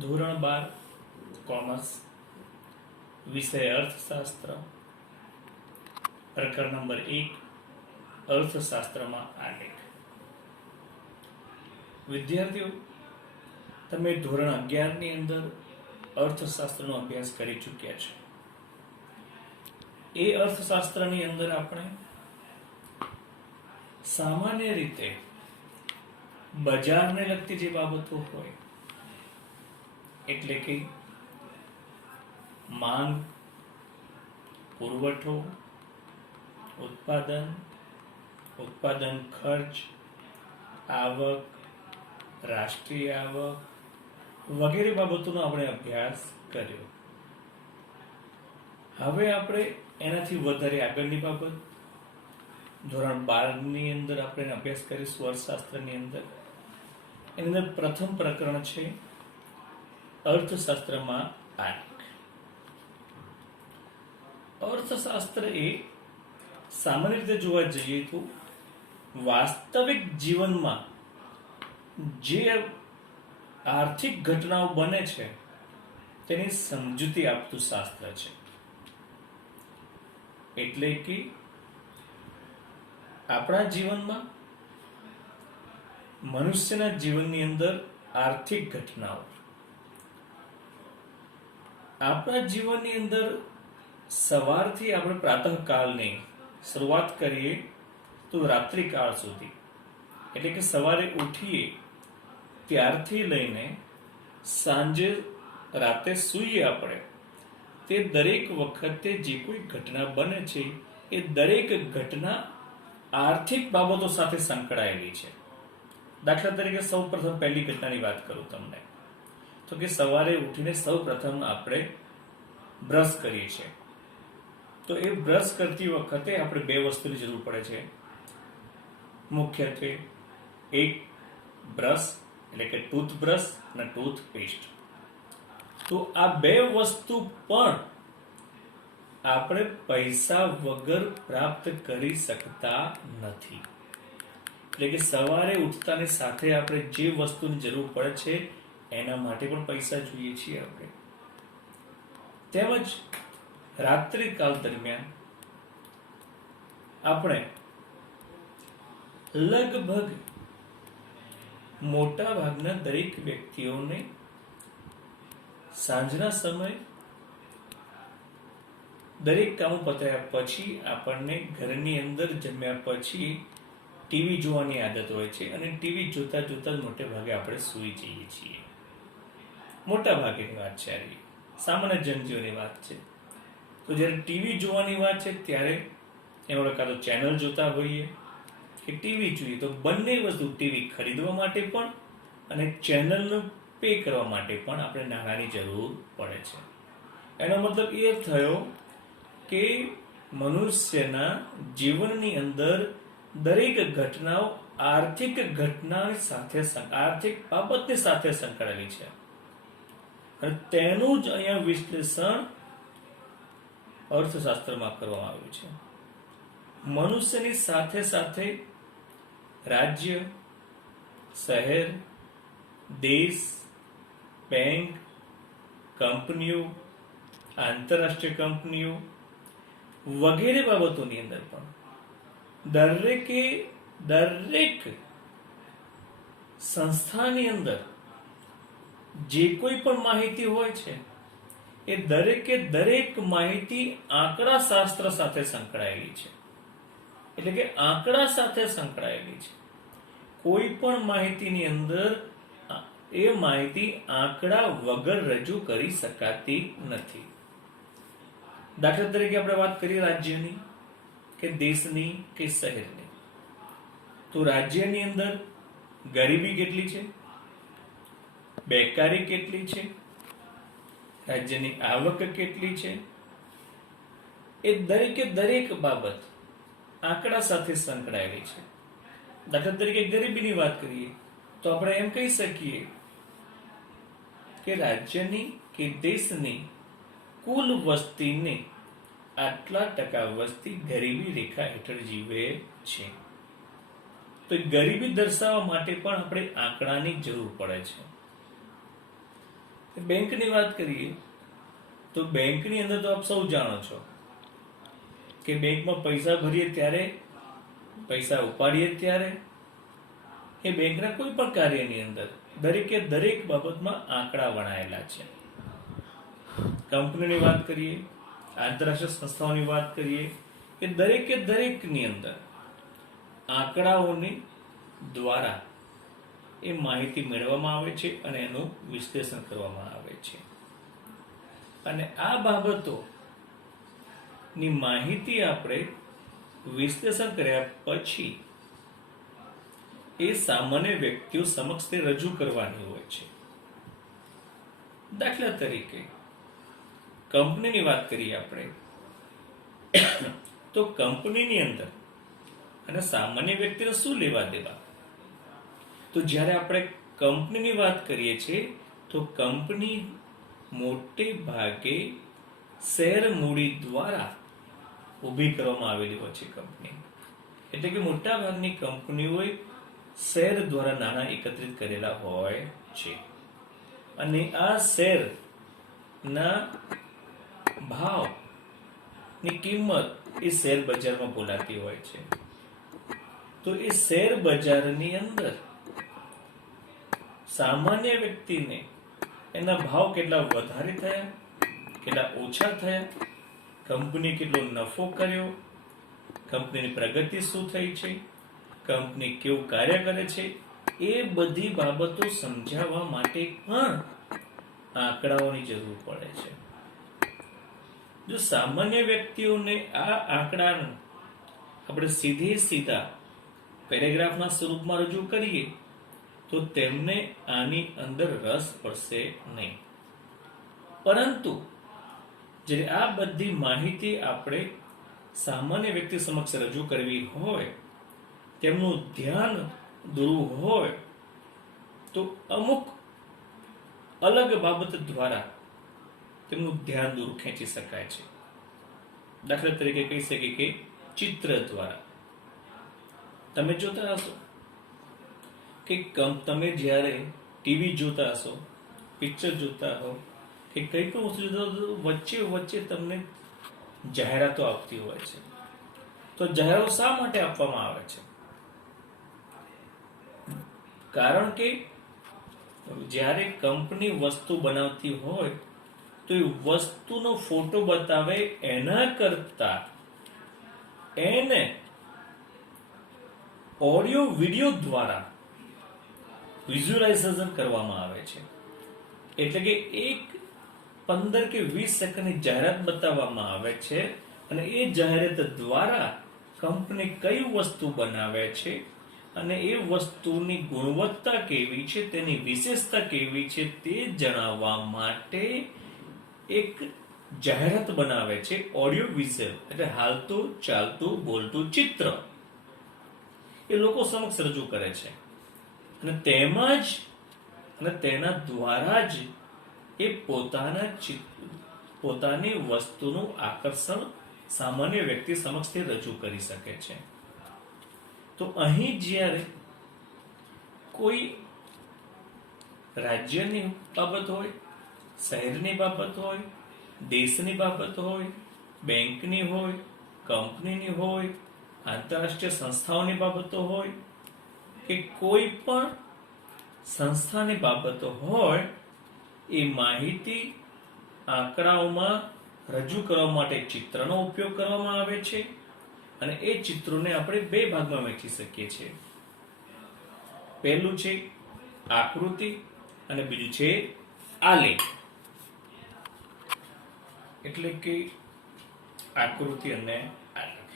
ધોરણ 12 કોમર્સ, વિષય અર્થશાસ્ત્ર, પ્રકરણ નંબર 1 અર્થશાસ્ત્રમાં આલેખ. વિદ્યાર્થીઓ, તમે ધોરણ 11 ની અંદર અર્થશાસ્ત્રનો અભ્યાસ કરી ચૂક્યા છો. એ અર્થશાસ્ત્રની અંદર આપણે સામાન્ય રીતે બજારને લગતી જે બાબતો હોય, એટલે કે માંગ, પુરવઠો, ઉત્પાદન ખર્ચ, આવક, રાષ્ટ્રીય આવક વગેરે બાબતોનો આપણે અભ્યાસ કર્યો. હવે આપણે એનાથી વધારે આગળની બાબત ધોરણ 12 ની અંદર આપણે અભ્યાસ કરીશું. અર્થશાસ્ત્રની અંદર એની અંદર પ્રથમ પ્રકરણ છે અર્થશાસ્ત્રમાં આલેખ. અર્થશાસ્ત્ર એ સામાન્ય રીતે જોવા જઈએ તો વાસ્તવિક જીવનમાં જે આર્થિક ઘટનાઓ બને છે તેની સમજૂતી આપતું શાસ્ત્ર છે. એટલે કે આપણા જીવનમાં, મનુષ્યના જીવનની અંદર આર્થિક ઘટનાઓ, આપણા જીવનની અંદર સવારથી આપણે પ્રાતઃકાળની શરૂઆત કરીએ તો રાત્રિકાળ સુધી, એટલે કે સવારે ઉઠીએ ત્યારથી લઈને સાંજે રાતે સૂઈએ આપણે, તે દરેક વખતે જે કોઈ ઘટના બને છે એ દરેક ઘટના આર્થિક બાબતો સાથે સંકળાયેલી છે. દાખલા તરીકે સૌ પ્રથમ પહેલી ઘટનાની વાત કરું તમને, તો કે સવારે ઉઠીને સૌ પ્રથમ આપણે બ્રશ કરીએ છીએ. તો એ બ્રશ કરતી વખતે આપણે બે વસ્તુની જરૂર પડે છે. મુખ્યત્વે એક બ્રશ એટલે કે ટૂથબ્રશ અને ટૂથપેસ્ટ. તો આ બે વસ્તુ પણ આપણે પૈસા વગર પ્રાપ્ત કરી શકતા નથી. એટલે કે સવારે ઉઠતાની સાથે આપણે જે વસ્તુની જરૂર પડે છે એના માટે પણ પૈસા જોઈએ છીએ આપણે. તેમજ રાત્રિકાળ દરમિયાન આપણે લગભગ મોટા ભાગના દરેક વ્યક્તિઓને સાંજના સમય દરેક કામ પતાવ્યા પછી આપણને ઘરની અંદર જમ્યા પછી ટીવી જોવાની આદત હોય છે, અને ટીવી જોતા જોતા મોટે ભાગે આપણે સૂઈ જઈએ છીએ. મોટા ભાગેની વાત છે, આ સામાન્ય જનજીવનની વાત છે. તો જ્યારે ટીવી જોવાની વાત છે ત્યારે એમાં કાં તો ચેનલ જોતા હોઈએ કે ટીવી જોઈએ, તો બંને વસ્તુ, ટીવી ખરીદવા માટે પણ અને ચેનલનું પે કરવા માટે પણ આપણે નાણાંની જરૂર પડે છે. એનો મતલબ એ થયો કે મનુષ્યના જીવનની અંદર દરેક ઘટનાઓ આર્થિક ઘટનાની સાથે, આર્થિક બાબતની સાથે સંકળાયેલી છે. અને તેનું જ અહીંયા વિશ્લેષણ અર્થશાસ્ત્રમાં કરવામાં આવ્યું છે. મનુષ્યની સાથે સાથે રાજ્ય, શહેર, દેશ, બેંક, કંપનીઓ, આંતરરાષ્ટ્રીય કંપનીઓ વગેરે બાબતોની અંદર પણ દરેક સંસ્થાની અંદર જે કોઈ પણ માહિતી હોય છે એ દરેક માહિતી આંકડા શાસ્ત્ર સાથે સંકળાયેલી છે. એટલે કે આંકડા સાથે સંકળાયેલી છે. કોઈ પણ માહિતીની અંદર એ માહિતી આંકડા વગર રજૂ કરી શકાતી નથી. દાખલા તરીકે આપણે વાત કરીએ રાજ્યની કે દેશની કે શહેરની, તો રાજ્યની અંદર ગરીબી કેટલી છે, બેકારી કેટલી છે, રાજ્યની આવક કેટલી છે, એ દરેક બાબત આંકડા સાથે સંકળાયેલી છે. દાખલા તરીકે ગરીબીની વાત કરીએ તો આપણે એમ કહી શકીએ કે રાજ્યની કે દેશની કુલ વસ્તીને આટલા ટકા વસ્તી ગરીબી રેખા હેઠળ જીવે છે. તો ગરીબી દર્શાવવા માટે પણ આપણે આંકડાની જરૂર પડે છે. બેંકની વાત કરીએ તો બેંકની અંદર તો આપ સૌ જાણો છો કે બેંકમાં પૈસા ભરીએ ત્યારે, પૈસા ઉપાડીએ ત્યારે, એ બેંકના કોઈ પણ કાર્યની અંદર દરેકે દરેક બાબતમાં આંકડા વણાયેલા છે. કંપનીની વાત કરીએ, આંતરરાષ્ટ્રીય સંસ્થાઓની વાત કરીએ, કે દરેકે દરેકની અંદર આંકડાઓની દ્વારા એ માહિતી મેળવવામાં આવે છે અને એનું વિશ્લેષણ કરવામાં આવે છે. અને આ બાબતોની માહિતી આપણે વિશ્લેષણ કર્યા પછી એ સામાન્ય વ્યક્તિઓ સમક્ષ તે રજૂ કરવાની હોય છે. દાખલા તરીકે કંપનીની વાત કરીએ આપણે તો કંપનીની અંદર અને સામાન્ય વ્યક્તિને શું લેવા દેવા? તો જ્યારે આપણે કંપનીની વાત કરીએ છીએ તો કંપની મોટે ભાગે શેર મૂડી દ્વારા ઊભી કરવામાં આવેલી હોય છે. કંપની એટલે કે મોટા ભાગની કંપનીઓએ શેર દ્વારા નાણાં એકત્રિત કરેલા હોય છે અને આ શેરના ભાવની કિંમત એ શેર બજારમાં બોલાતી હોય છે. તો એ શેર બજારની અંદર સામાન્ય વ્યક્તિને એના ભાવ કેટલા વધારે થયા, કેટલા ઓછા થયા, કંપની કેટલો નફો કર્યો, કંપનીની પ્રગતિ શું થઈ છે, કંપની કેવું કાર્ય કરે છે, એ બધી બાબતો સમજાવવા માટે પણ આંકડાઓની જરૂર પડે છે. જો સામાન્ય વ્યક્તિઓને આ આંકડાનું આપણે સીધા પેરેગ્રાફના સ્વરૂપમાં રજૂ કરીએ તો તેમને આની અંદર રસ પડશે નહીં. પરંતુ જ્યારે આ બધી માહિતી આપણે સામાન્ય વ્યક્તિ સમક્ષ રજૂ કરવી હોય, તેમનું ધ્યાન દોરવું હોય તો અમુક અલગ બાબત દ્વારા તેમનું ધ્યાન દૂર ખેંચી શકાય છે. દાખલા તરીકે કહી શકીએ કે ચિત્ર દ્વારા. તમે જોતા હશો કે તમે જ્યારે ટીવી જોતા હશો, પિક્ચર જોતા હો કે કંઈ પણ વસ્તુ જોતા હો, વચ્ચે તમને જાહેરાતો આપતી હોય છે. તો જાહેરાતો શા માટે આપવામાં આવે છે? કારણ કે જ્યારે કંપની વસ્તુ બનાવતી હોય તો એ વસ્તુનો ફોટો બતાવે એના કરતા એને ઓડિયો વિડિયો દ્વારા વિઝ્યુઅલાઇઝેશન કરવામાં આવે છે. એટલે કે એક 15 કે 20 સેકન્ડની જાહેરાત બતાવવામાં આવે છે અને એ જાહેરાત દ્વારા કંપની કઈ વસ્તુ બનાવે છે અને એ વસ્તુની ગુણવત્તા કેવી છે, તેની વિશેષતા કેવી છે તે જણાવવા માટે એક જાહેરાત બનાવે છે. ઓડિયો વિઝ્યુઅલ એટલે હાલતું ચાલતું બોલતું ચિત્ર એ લોકો સમક્ષ રજૂ કરે છે અને તેમાં જ અને તેના દ્વારા જ એ પોતાની વસ્તુનું આકર્ષણ સામાન્ય વ્યક્તિ સમક્ષ રજૂ કરી શકે છે. તો અહીં જ્યારે કોઈ રાજ્યની બાબત હોય, શહેરની બાબત હોય, દેશની બાબત હોય, બેંકની હોય, કંપનીની હોય, આંતરરાષ્ટ્રીય સંસ્થાઓની બાબતો હોય કે કોઈ પણ સંસ્થાની બાબતો હોય, એ માહિતી આંકડાઓમાં રજૂ કરવા માટે ચિત્રનો ઉપયોગ કરવામાં આવે છે અને એ ચિત્રોને આપણે બે ભાગમાં વહેંચી શકીએ છીએ. પહેલું છે આકૃતિ અને બીજું છે આલેખ. એટલે કે આકૃતિ અને આલેખ.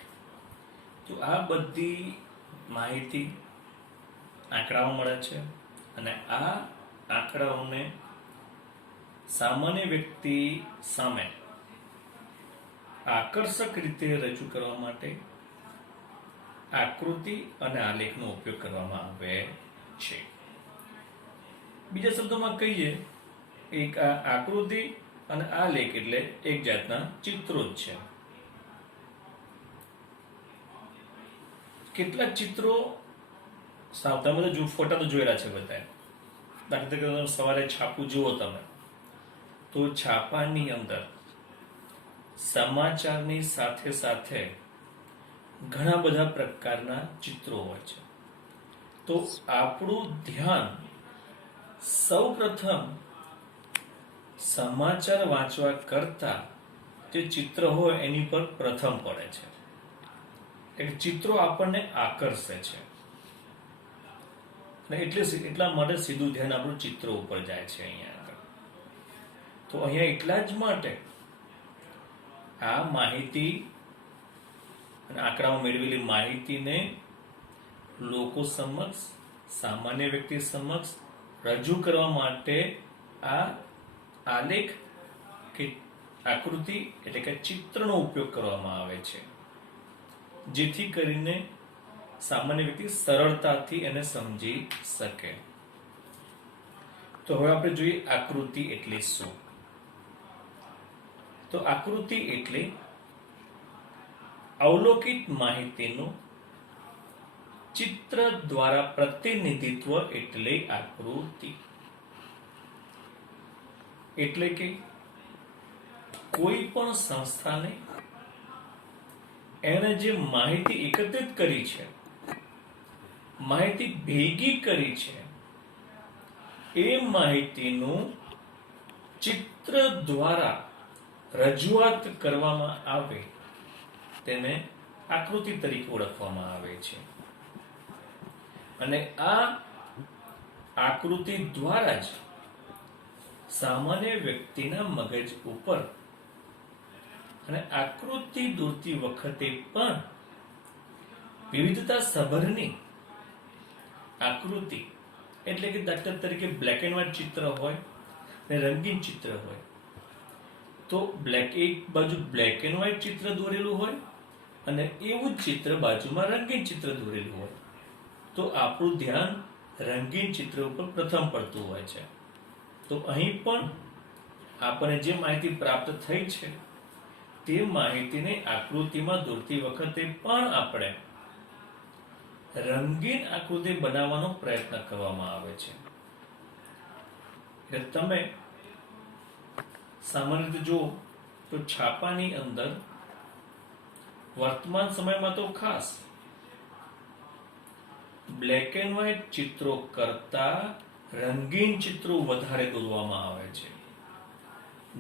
તો આ બધી માહિતી આંકડાઓ મળે છે અને આ આંકડાઓને સામાન્ય વ્યક્તિ સામે આકર્ષક રીતે રજૂ કરવા માટે આકૃતિ અને આલેખનો ઉપયોગ કરવામાં આવે છે. બીજા શબ્દોમાં કહીએ, એક આકૃતિ અને આલેખ એટલે એક જાતના ચિત્રો જ છે. કેટલાક ચિત્રો તમે ફોટા તો જોયેલા છે બધા. દાખલા તરીકે સવારે છાપું જુઓ તમે તો છાપાની અંદર સમાચારની સાથે સાથે ઘણા બધા પ્રકારના ચિત્રો હોય છે. તો આપણું ધ્યાન સૌપ્રથમ સમાચાર વાંચવા કરતા જે ચિત્ર હોય એની પર પ્રથમ પડે છે. એટલે ચિત્રો આપણને આકર્ષે છે અને એટલા માટે સીધું ધ્યાન આપણું ચિત્રો ઉપર જાય છે અહીંયા આગળ. તો અહીંયા એટલા જ માટે આ માહિતી અને આંકડામાં મેળવેલી માહિતીને લોકો સમક્ષ, સામાન્ય વ્યક્તિ સમક્ષ રજૂ કરવા માટે આ આલેખ કે આકૃતિ એટલે કે ચિત્રનો ઉપયોગ કરવામાં આવે છે, જેથી કરીને સામાન્ય વ્યક્તિ સરળતાથી એને સમજી શકે. તો હવે આપણે જોઈએ આકૃતિ એટલે શું. તો આકૃતિ એટલે અવલોકિત માહિતીનું ચિત્ર દ્વારા પ્રતિનિધિત્વ એટલે આકૃતિ. એટલે કે કોઈ પણ સંસ્થાને એને જે માહિતી એકત્રિત કરી છે, માહિતી ભેગી કરી છે, એ માહિતીનું ચિત્ર દ્વારા રજૂઆત કરવામાં આવે તેને આકૃતિ તરીકે ઓળખવામાં આવે છે. અને આ આકૃતિ દ્વારા જ સામાન્ય વ્યક્તિના મગજ ઉપર અને આકૃતિ દોરતી વખતે પણ વિવિધતા સભરની આકૃતિ એટલે કે દાખલા તરીકે બ્લેક એન્ડ વ્હાઇટ ચિત્ર હોય અને રંગીન ચિત્ર હોય, તો એક બાજુ બ્લેક એન્ડ વ્હાઇટ ચિત્ર દોરેલું હોય અને એવું જ ચિત્ર બાજુમાં રંગીન ચિત્ર દોરેલું હોય, તો આપણું ધ્યાન રંગીન ચિત્ર ઉપર પ્રથમ પડતું હોય છે. તો અહીં પણ આપણને જે માહિતી પ્રાપ્ત થઈ છે તે માહિતીને આકૃતિમાં દોરતી વખતે પણ આપણે રંગીન આકૃતિ બનાવવાનો પ્રયત્ન કરવામાં આવે છે. એટલે તમે સામાન્ય રીતે જુઓ તો છાપાની અંદર વર્તમાન સમયમાં તો ખાસ બ્લેક એન્ડ વ્હાઇટ ચિત્રો કરતા રંગીન ચિત્રો વધારે દોરવામાં આવે છે,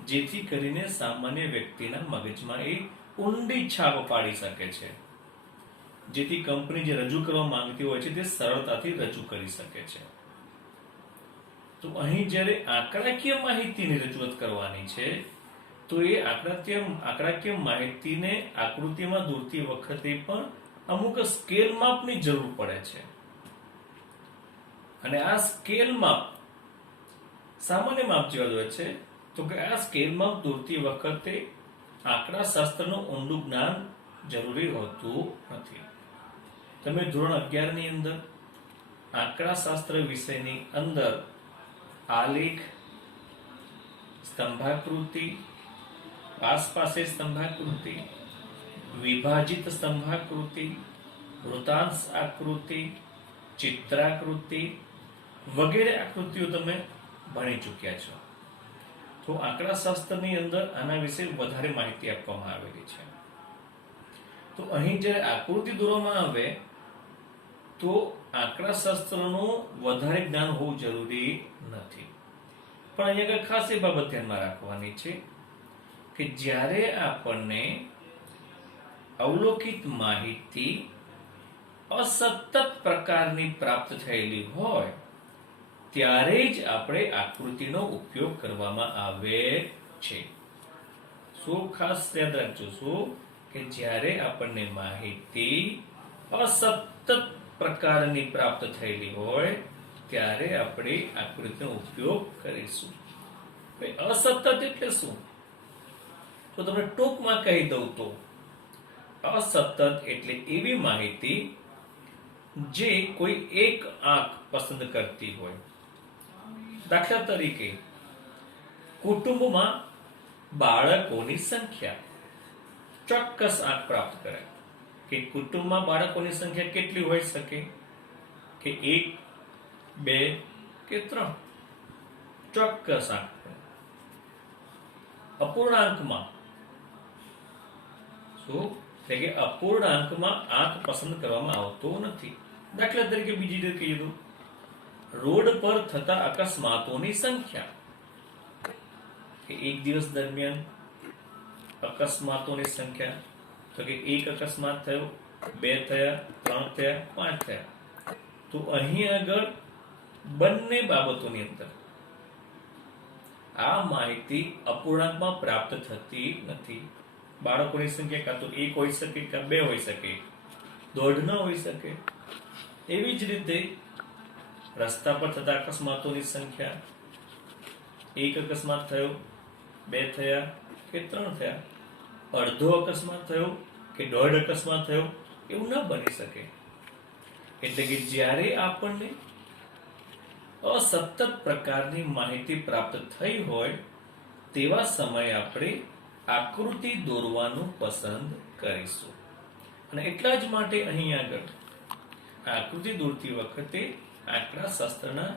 જેથી કરીને સામાન્ય વ્યક્તિના મગજમાં એ ઊંડી છાપ પાડી શકે છે, જેથી કંપની જે રજૂ કરવા માંગતી હોય છે તે સરળતાથી રજૂ કરી શકે છે. તો અહીં જ્યારે આંકડાકીય માહિતીની રજૂઆત કરવાની છે, તો એ આંકડાકીય માહિતીને આકૃતિમાં દોરતી વખતે પણ અમુક સ્કેલ માપની જરૂર પડે છે. અને આ સ્કેલ માપ સામાન્ય માપ જેવા હોય છે, તો કે આ સ્કેલ માપ દોરતી વખતે આંકડા શાસ્ત્રનું ઊંડું જ્ઞાન જરૂરી હોતું નથી. તમે ધોરણ 11 ની અંદર આંકડા શાસ્ત્ર વિષયની અંદર આલેખ, સ્તંભાકૃતિ, આસપાસે સ્તંભાકૃતિ, વિભાજિત સ્તંભાકૃતિ, વૃતાંશ આકૃતિ, ચિત્રાકૃતિ વગેરે આકૃતિઓ તમે ભણી ચૂક્યા છો. તો આંકડા શાસ્ત્રની અંદર આના વિશે વધારે માહિતી આપવામાં આવેલી છે. તો અહીં જ્યારે આકૃતિ દોરવામાં આવે તો આંકડા શાસ્ત્રનું વધારે જ્ઞાન હોવું જરૂરી નથી. પણ અહીંયા ખાસ એ બાબત ધ્યાનમાં રાખવાની છે કે જ્યારે આપણને અવલોકિત માહિતી અસતત પ્રકારની પ્રાપ્ત થયેલી હોય ત્યારે જ આપણે આકૃતિનો ઉપયોગ કરવામાં આવે છે. શું ખાસ યાદ રાખજો શું કે જ્યારે આપણને માહિતી અસતત પ્રકારની પ્રાપ્ત થયેલી હોય ત્યારે આપણે આકૃતિનો ઉપયોગ કરીશું. અસતત એટલે શું? તો તમને ટૂંકમાં કહી દઉં તો અસતત એટલે એવી માહિતી જે કોઈ એક આંખ પસંદ કરતી હોય. દાખલા તરીકે કુટુંબમાં બાળકોની સંખ્યા ચોક્કસ આંક પ્રાપ્ત કરે કે કુટુંબમાં બાળકોની સંખ્યા કેટલી હોઈ શકે કે 1, 2 કે 3 ચોક્કસ આંક. અપૂર્ણાંકમાં શું એટલે કે અપૂર્ણાંકમાં આંક પસંદ કરવામાં આવતો નથી. દાખલા તરીકે બીજી રીતે કહીએ તો રોડ પર થતા અકસ્માતોની સંખ્યા, કે એક દિવસ દરમિયાન અકસ્માતોની સંખ્યા, તો કે એક અકસ્માત થયો, 2 થયા, 3 થયા, 5 થયા. તો અહીં આગળ બંને બાબતોની અંદર આ માહિતી અપૂર્ણાંકમાં પ્રાપ્ત થતી નથી. બાળકોની સંખ્યા કાં તો 1 હોઈ શકે, કાં 2 હોઈ શકે, 1.5 ન હોઈ શકે. એવી જ રીતે રસ્તા પર થતા અકસ્માતોની સંખ્યા, 1 અકસ્માત થયો, 2 થયા કે 3 થયા, અડધો અકસ્માત થયો કે 1.5 અકસ્માત થયો, એવું ન બની શકે. એટલે કે જ્યારે આપણને અસતત પ્રકારની માહિતી પ્રાપ્ત થઈ હોય તેવા સમયે આપણે આકૃતિ દોરવાનું પસંદ કરીશું. અને એટલા જ માટે અહીં આગળ આકૃતિ દોરતી વખતે આંકડાશાસ્ત્રના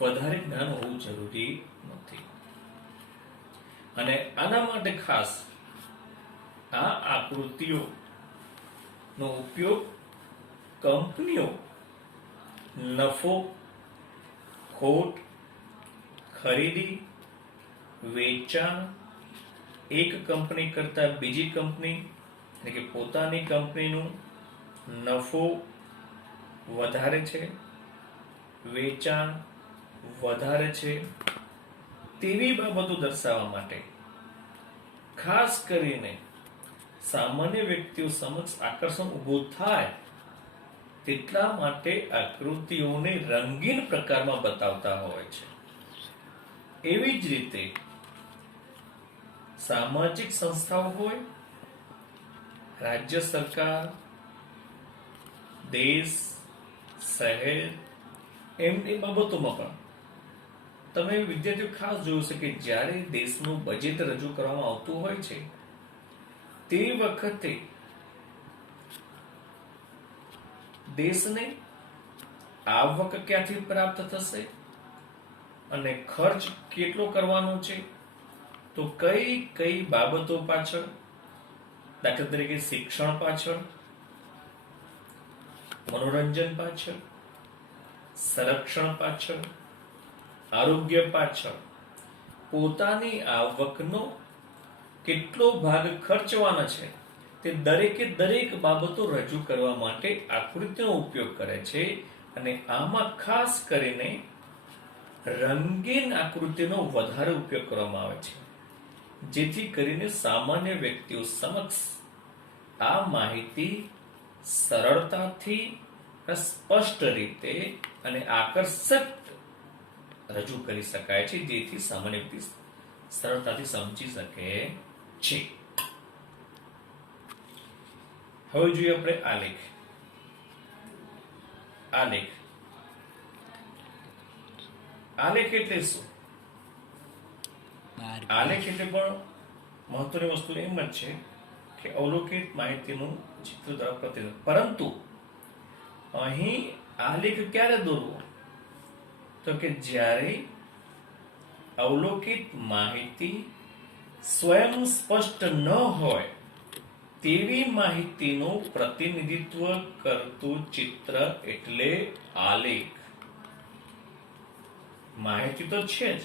વધારે જ્ઞાન હોવું જરૂરી નથી. અને આના માટે ખાસ આ આકૃતિઓ નો ઉપયોગ કંપનીઓ નફો, ખોટ, ખરીદી, વેચાણ, એક કંપની કરતા બીજી કંપની એટલે કે પોતાની કંપનીનું નફો વધારે છે, વેચાણ વધારે છે, તેવી બાબતો દર્શાવવા માટે ખાસ કરીને સામાન્ય વ્યક્તિઓ સમક્ષ આકર્ષણ ઊભું થાય તેટલા માટે આકૃતિઓને રંગીન પ્રકારમાં બતાવતા હોય છે. એવી જ રીતે સામાજિક સંસ્થાઓ હોય, રાજ્ય સરકાર, દેશ, શહેર, એમની બાબતોમાં પણ તમે વિદ્યાર્થીઓ ખાસ જોયું છે કે જ્યારે દેશનું બજેટ રજૂ કરવામાં આવતું હોય છે તે વખતે દેશને આવક ક્યાંથી પ્રાપ્ત થશે અને ખર્ચ કેટલો કરવાનો છે, તો કઈ કઈ બાબતો પાછળ, દાખલા તરીકે શિક્ષણ પાછળ, મનોરંજન પાછળ, સંરક્ષણ પાછળ, આરોગ્ય પાછળ પોતાની આવકનો કેટલો ભાગ ખર્ચવાનો છે તે દરેકે દરેક બાબતો રજૂ કરવા માટે આકૃતિનો ઉપયોગ કરે છે. અને આમાં ખાસ કરીને રંગીન આકૃતિનો વધારે ઉપયોગ કરવામાં આવે છે, જેથી કરીને સામાન્ય વ્યક્તિઓ સમક્ષ આ માહિતી સરળતાથી, સ્પષ્ટ રીતે અને આકર્ષક રજૂ કરી શકાય છે, જેથી સામાન્ય વ્યક્તિ સરળતાથી સમજી શકે છે. હવે જોઈએ આપણે આલેખ. આલેખ આલેખ એટલે શું? આલેખ એટલે પણ મહત્વની વસ્તુ એમ જ છે કે અવલોકિત માહિતીનું ચિત્ર દ્વારા પ્રતિનિધિત્વ. પરંતુ અહીં આલેખ ક્યારે દોરવો? તો કે જ્યારે અવલોકિત માહિતી સ્વયં સ્પષ્ટ ન હોય તેવી માહિતીનું પ્રતિનિધિત્વ કરતું ચિત્ર એટલે આલેખ. માહિતી તો છે જ,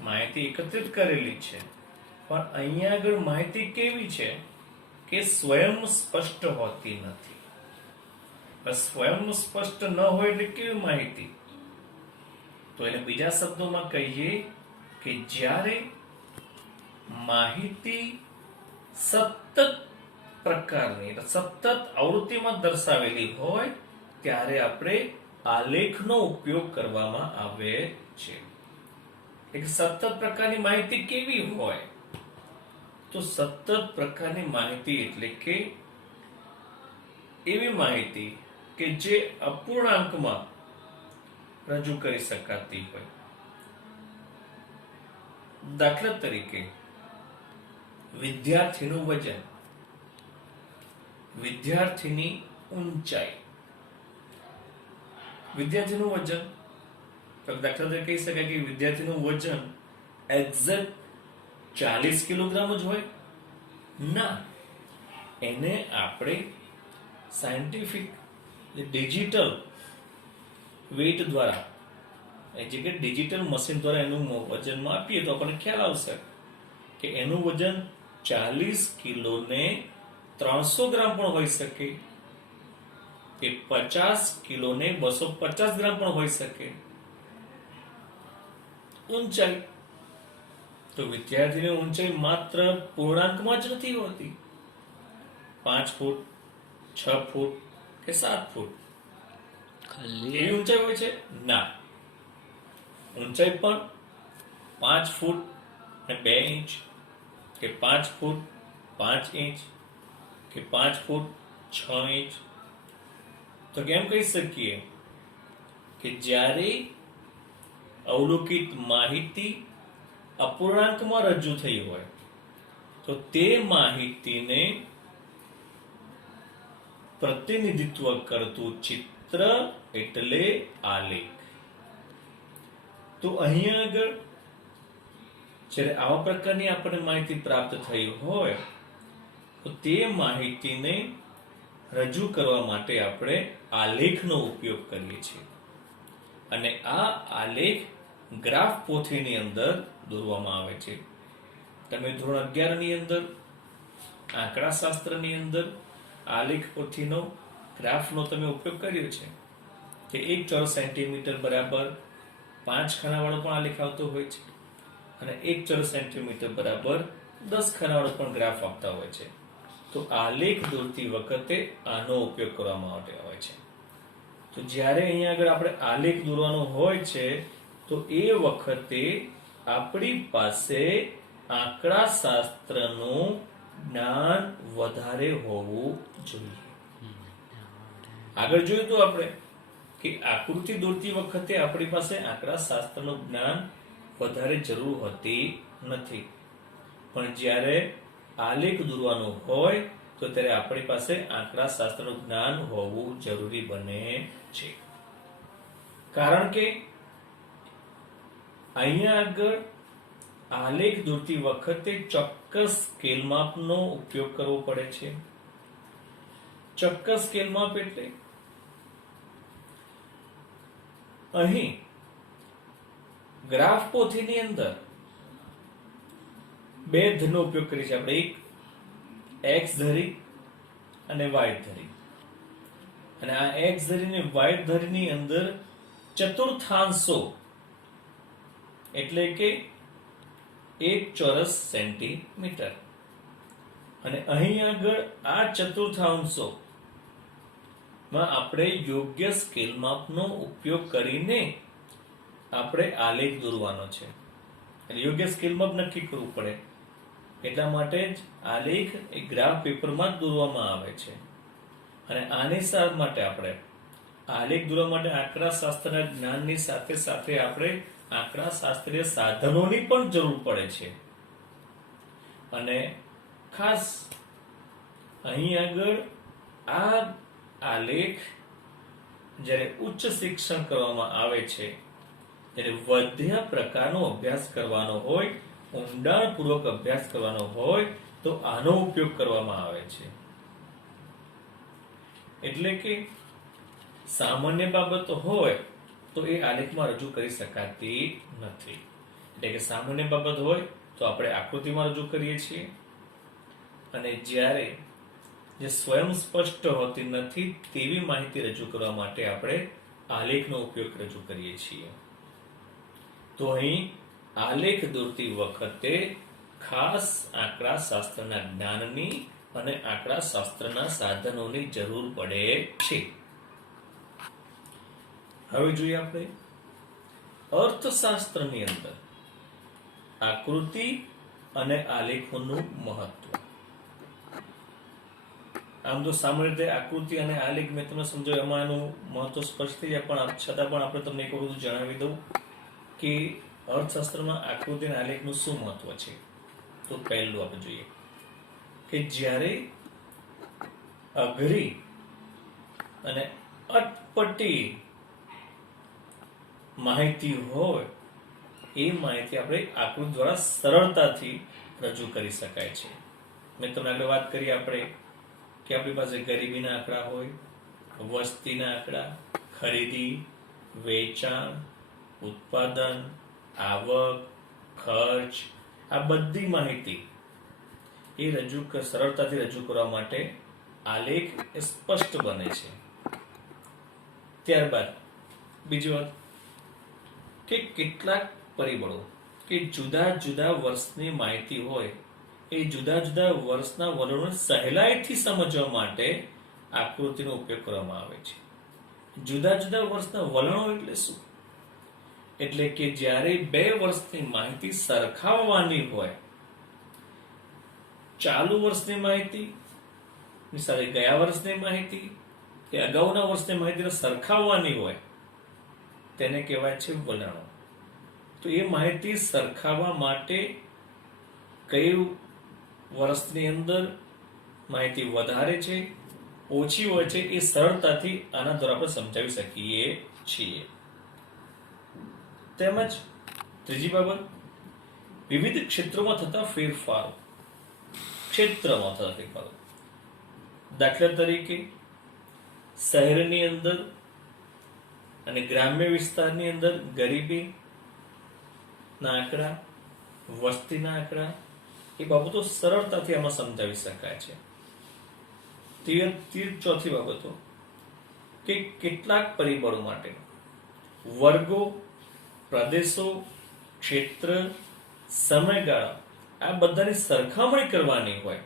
માહિતી એકત્રિત કરેલી છે, પણ અહીંયા આગળ માહિતી કેવી છે કે સ્વયં સ્પષ્ટ હોતી નથી. સ્વયં સ્પષ્ટ ન હોય એટલે કેવી માહિતી? તો એને બીજા શબ્દોમાં કહીએ કે જ્યારે માહિતી સતત પ્રકારની, સતત આવૃત્તિમાં દર્શાવેલી હોય ત્યારે આપણે આલેખનો ઉપયોગ કરવામાં આવે છે. એક સતત પ્રકારની માહિતી કેવી હોય? તો સતત પ્રકારની માહિતી એટલે કે એવી માહિતી કે જે અપૂર્ણાંકમાં રજૂ કરી શકાતી હોય. દાખલા તરીકે વિદ્યાર્થીનું વજન, વિદ્યાર્થીની ઊંચાઈ. વિદ્યાર્થીનું વજન, દાખલા તરીકે કહી શકાય કે વિદ્યાર્થીનું વજન એક્ઝેક્ટ 40 કિલોગ્રામ જ હોય? ના, એને આપણે સાયન્ટિફિક ડિજિટલ વેઇટ દ્વારા, જે કે ડિજિટલ મશીન દ્વારા એનું વજન માપીએ તો આપણને ખ્યાલ આવશે કે એનું વજન 40 કિલોને 300 ગ્રામ પણ હોઈ શકે, કે 50 કિલોને 250 ગ્રામ પણ હોઈ શકે. ઊંચાઈ, તો વિદ્યાર્થીની ઊંચાઈ માત્ર પૂર્ણાંકમાં જ નથી હોતી. 5 ફૂટ, 6 ફૂટ કે 7 ફૂટ એવી ઊંચાઈ હોય છે? ના, ઊંચાઈ પણ 5 ફૂટ ને 2 ઇંચ, કે 5 ફૂટ 5 ઇંચ, કે 5 ફૂટ 6 ઇંચ. તો કેમ કહી શકીએ કે જ્યારે અવલોકિત માહિતી અપૂર્ણાંકમાં રજૂ થઈ હોય તો તે માહિતીને પ્રતિનિધિત્વ કરતું ચિત્ર એટલે આલેખ. તો અહીંયા આગળ જ્યારે આવા પ્રકારની આપણને માહિતી પ્રાપ્ત થઈ હોય તો તે માહિતીને રજૂ કરવા માટે આપણે આલેખનો ઉપયોગ કરીએ છીએ. અને આ આલેખ ગ્રાફ પોથીની અંદર દોરવામાં આવે છે. તમે ધોરણ 11 ની અંદર આંકડાશાસ્ત્રની અંદર આલેખ પોથીનો ગ્રાફનો તમે ઉપયોગ કર્યો છે કે 1 ચોરસ સેન્ટીમીટર બરાબર 5 ખાનાવાળો પણ આલેખ આવતો હોય છે અને 1 ચોરસ સેન્ટીમીટર બરાબર 10 ખાનાવાળો પણ ગ્રાફ આપતા હોય છે. તો આલેખ દોરતી વખતે આનો ઉપયોગ કરવામાં આવતો હોય છે. તો જ્યારે અહીંયા આગળ આપણે આલેખ દોરવાનો હોય છે તો એ વખતે આપણી પાસે આંકડાશાસ્ત્રનું જ્ઞાન વધારે હોવું જોઈએ. આગળ જોયું તો આપણે કે આકૃતિ દોરતી વખતે આપણી પાસે આંકડાશાસ્ત્રનું જ્ઞાન વધારે જરૂર હોતી નથી, પણ જ્યારે આલેખ દોરવાનો હોય તો ત્યારે આપણી પાસે આંકડાશાસ્ત્રનું જ્ઞાન હોવું જરૂરી બને છે. કારણ કે અહીંયા આગળ આલેખ દોરતી વખતે ચોક્કસ સ્કેલ માપનો ઉપયોગ કરવો પડે છે. ચોક્કસ સ્કેલ માપ એટલે અહીં ગ્રાફ પોથીની અંદર બે ધનો ઉપયોગ કરીએ છીએ આપણે, એક એક્સ ધરી અને વાય ધરી. અને આ એક્સ ધરી અને વાય ધરીની અંદર ચતુર્થાંશો એટલે કે 1 ચોરસ સેન્ટીમીટર, અને અહીં આગળ આ ચતુર્થાંશો માં આપણે યોગ્ય સ્કેલ માપનો ઉપયોગ કરીને આપણે આલેખ દોરવાનો છે. અને યોગ્ય સ્કેલ માપ નક્કી કરવું પડે, એટલા માટે જ આલેખ એ ગ્રાફ પેપરમાં જ દોરવામાં આવે છે. અને આની સાથ માટે આપણે આલેખ દોરવા માટે આંકડાશાસ્ત્રના જ્ઞાનની સાથે સાથે આપણે આંકડાશાસ્ત્રીય સાધનોની પણ જરૂર પડે છે. અને ખાસ અહીં આગળ આ આલેખ જ્યારે ઉચ્ચ શિક્ષણ કરવામાં આવે છે ત્યારે વધ્યા પ્રકારનો અભ્યાસ કરવાનો હોય, ઊંડાણપૂર્વક અભ્યાસ કરવાનો હોય તો આનો ઉપયોગ કરવામાં આવે છે. એટલે કે સામાન્ય બાબતો હોય તો એ આલેખમાં રજૂ કરી શકાતી નથી. એટલે કે સામાન્ય બાબત હોય તો આપણે આકૃતિમાં રજૂ કરીએ છીએ, અને જ્યારે જે સ્વયં સ્પષ્ટ હોતી નથી તેવી માહિતી રજૂ કરવા માટે આપણે આલેખનો ઉપયોગ રજૂ કરીએ છીએ. તો અહીં આલેખ દોરતી વખતે ખાસ આંકડાશાસ્ત્રના જ્ઞાનની અને આંકડાશાસ્ત્રના સાધનોની જરૂર પડે છે. હવે જોઈએ આપણે અર્થશાસ્ત્રની અંદર આકૃતિ અને આલેખોનું મહત્વ. આમ તો સામાન્ય રીતે આકૃતિ અને આલેખ મેં તમને સમજાવ્યું, એમાં એનું મહત્વ સ્પષ્ટ થઈ જાય, પણ છતાં પણ આપણે તમને એક વખત જણાવી દઉં કે અર્થશાસ્ત્રમાં આકૃતિ અને આલેખનું શું મહત્વ છે. તો પહેલું આપણે જોઈએ કે જ્યારે અઘરી અને અટપટી માહિતી હોય એ માહિતી આપણે આકૃતિ દ્વારા સરળતાથી રજૂ કરી શકાય છે. મેં તમને આગળ વાત કરી આપણે કે આપણી પાસે ગરીબીના આંકડા હોય, વસ્તીના આંકડા, ખરીદી, વેચાણ, ઉત્પાદન, આવક, ખર્ચ, આ બધી માહિતી એ સરળતાથી રજૂ કરવા માટે આલેખ એ સ્પષ્ટ બને છે. ત્યારબાદ બીજી વાત કે કેટલાક પરિબળો કે જુદા જુદા વર્ષની માહિતી હોય એ જુદા જુદા વર્ષના વલણોને સહેલાઈથી સમજવા માટે આકૃતિનો ઉપયોગ કરવામાં આવે છે. જુદા જુદા વર્ષના વલણો એટલે શું? એટલે કે જ્યારે બે વર્ષની માહિતી સરખાવવાની હોય, ચાલુ વર્ષની માહિતી સાથે ગયા વર્ષની માહિતી કે અગાઉના વર્ષની માહિતીને સરખાવવાની હોય તેને કહેવાય છે વલણો. તો એ માહિતી સરખાવવા માટે કયું વર્ષની અંદર માહિતી વધારે છે, ઓછી હોય છે, એ સરળતાથી આના દ્વારા આપણે સમજાવી શકીએ છીએ. તેમજ ત્રીજી બાબત, વિવિધ ક્ષેત્રોમાં થતા ફેરફારો. દાખલા તરીકે શહેરની અંદર અને ગ્રામ્ય વિસ્તારની અંદર ગરીબી ના આંકડા, વસ્તીના આંકડા, એ બાબતો સરળતાથી આમાં સમજાવી શકાય છે. ચોથી બાબતો કે કેટલાક પરિબળો માટે વર્ગો, પ્રદેશો, ક્ષેત્ર, સમયગાળા આ બધાની સરખામણી કરવાની હોય.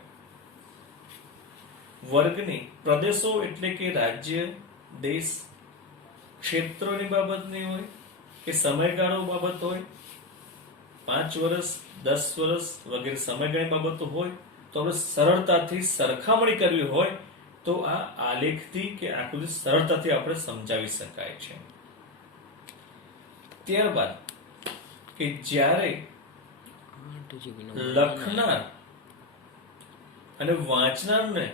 વર્ગની, પ્રદેશો એટલે કે રાજ્ય, દેશ, ક્ષેત્રોની બાબતની હોય કે સમયગાળો બાબત હોય, 5 વર્ષ, 10 વર્ષ વગેરે સમયગાળાની બાબતો હોય તો આપણે સરળતાથી સરખામણી કરવી હોય તો આ આલેખથી કે આકૃતિ સરળતાથી આપણે સમજાવી શકાય છે. ત્યારબાદ કે જ્યારે લખનાર અને વાંચનારને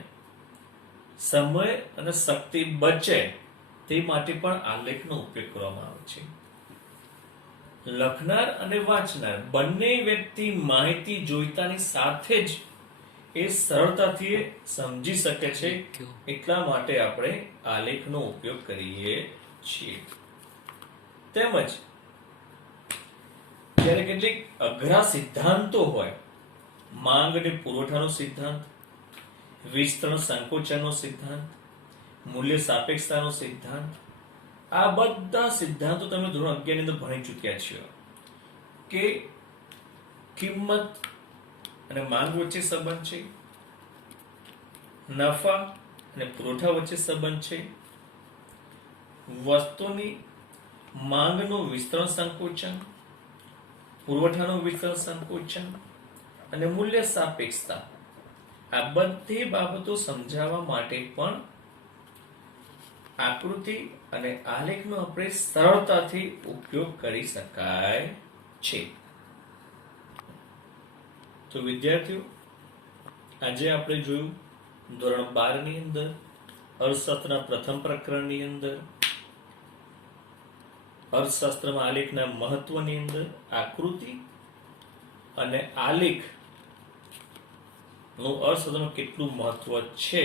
સમય અને શક્તિ બચે તે માટે પણ આલેખનો ઉપયોગ કરવામાં આવે છે. લખનાર અને વાંચનાર બંને વ્યક્તિ માહિતી જોઈતાની સાથે જ એ સરળતાથી સમજી શકે છે, એટલા માટે આપણે આલેખનો ઉપયોગ કરીએ છીએ. તેમજ જ્યારે કેટલીક અઘરા સિદ્ધાંતો હોય, માંગ અને પુરવઠાનો સિદ્ધાંત, વિસ્તરણ સંકોચનનો સિદ્ધાંત, મૂલ્ય સાપેક્ષતાનો સિદ્ધાંત, આ બધા સિદ્ધાંતો તમે ધોરણ 11 ની અંદર ભણી ચૂક્યા છો કે કિંમત અને માંગ વચ્ચે સંબંધ છે, નફા અને પુરવઠા વચ્ચે સંબંધ છે, વસ્તુની માંગનું વિસ્તરણ સંકોચન, પુરવઠાનું વિસ્તરણ સંકોચન અને મૂલ્ય સાપેક્ષતા, આ બધી બાબતો સમજાવવા માટે પણ આકૃતિ અને આલેખનો આપણે સરળતાથી ઉપયોગ કરી શકાય છે. તો વિદ્યાર્થીઓ, આજે આપણે જોયું ધોરણ 12 ની અંદર અર્થશાસ્ત્રના પ્રથમ પ્રકરણની અંદર અર્થશાસ્ત્રમાં આલેખના મહત્વની અંદર આકૃતિ અને આલેખ નું અર્થશાસ્ત્રમાં કેટલું મહત્વ છે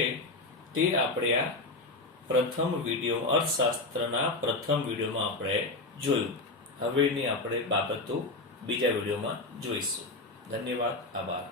તે આપણે આ પ્રથમ વિડીયો અર્થશાસ્ત્રના પ્રથમ વિડીયોમાં આપણે જોયું. હવેની આપણે બાબતો બીજા વિડીયોમાં જોઈશું. ધન્યવાદ, આભાર.